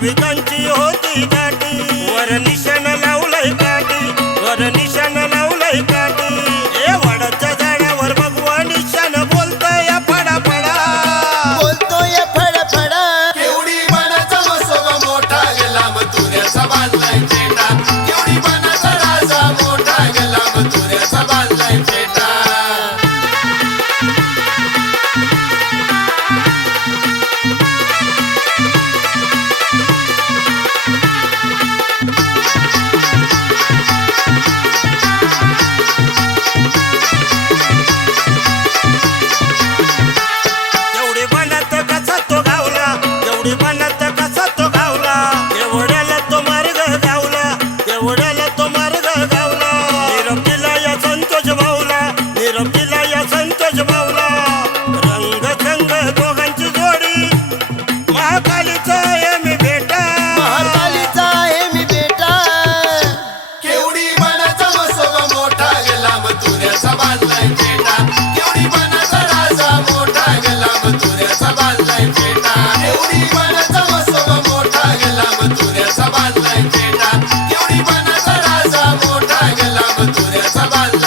भाविकांची होती गाठी, वर निशाण लावलंय काठी, वर निशाण लावलंय काठी. ए वडाच्या झाडावर भगवान निशाण बोलतोय फडाफडा, बोलतोय फडाफडा. केवढी बनाचा मसोबा मोठा गेला मथुऱ्याचा बांधलाय फेटा, केवढी बनाचा राजा मोठा गेला मथुऱ्याचा बांधलाय फेटा. एवढी बनात कसा तो गावला, एवढी बनात कसा तो गावला. एवढ्याला तो मार्ग गावला, एवढ्याला तो मार्ग गावला. निरोप दिला या संतोष भाऊला, निरोप दिला या संतोष भाऊला. रंग संग दोघांची जोडी, महाकालीचा आहे मी बेटा, महाकालीचा आहे मी बेटा. केवढी बनाचा मसोबा मोठा गेला मथुऱ्याचा बांधलाय फेटा, केवढी बनाचा राजा मोठा गेला मथुऱ्याचा बांधलाय फेटा. केवढी बनाचा मसोबा मोठा गेला मथुऱ्याचा बांधलाय फेटा, केवढी बनाचा राजा मोठा गेला मथुऱ्याचा बांधलाय